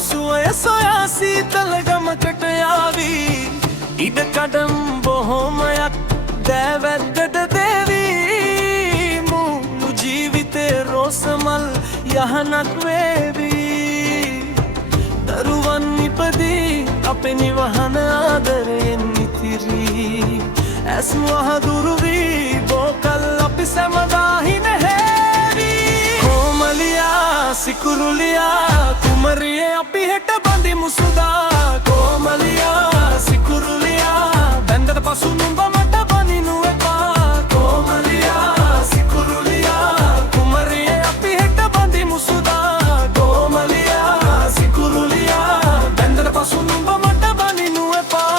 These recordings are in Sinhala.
සුවය සොයා සීතල ගමකට යාවී ඉඩ කඩම් බොහොමයක් දෑවැද්දට දෙවී මුළු ජීවිතේ රෝසමල් යහනක් වේවී දරුවන් ඉපදී අපේ නිවහන ආදරයෙන් ඉතිරී ඇස් වහදුරු වී බෝකල් අපි සැමදාහි නැහැවී කොමලියා සිකුරුලියා කුමරියේ අපි හෙට බඳිමු සුදා කොමලියා සිකුරුලියා බැන්දට පසු නුඹ මට බනිනු එපා කොමලියා සිකුරුලියා කුමරියේ අපි හෙට බඳිමු සුදා කොමලියා සිකුරුලියා බැන්දට පසු නුඹ මට බනිනු එපා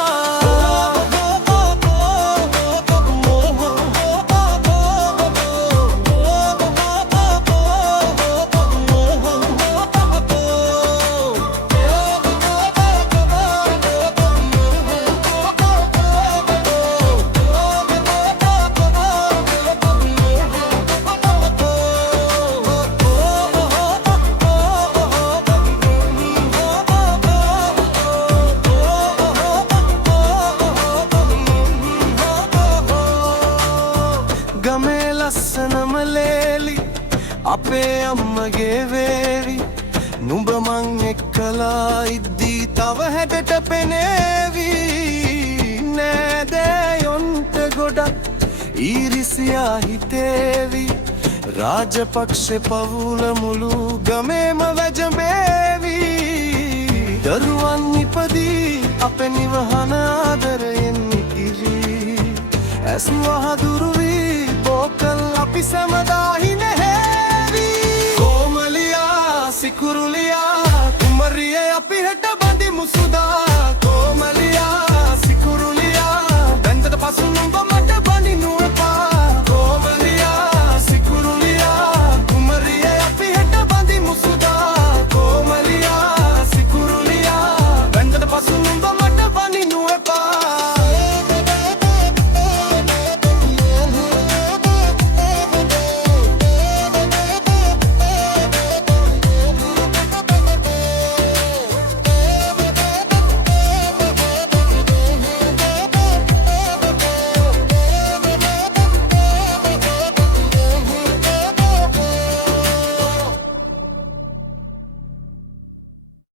ගමේ ලස්සනම ලේලි අපේ අම්මගේ වේවි නුඹ මං එක්කලා ඉද්දී තව හැඩට පෙනේවි නෑදෑයොන්ට ගොඩක් ඊරිසියා හිතේවි රාජපක්ෂ පවුල මුළු ගමේම වැජඹේවි දරුවන් ඉපදී අපේ නිවහන ආදරයෙන් ඉතිරී ඇස් වහදුරු වී බෝකල් අපි සැමදාහි නැහැවී කොමලියා සිකුරුලියා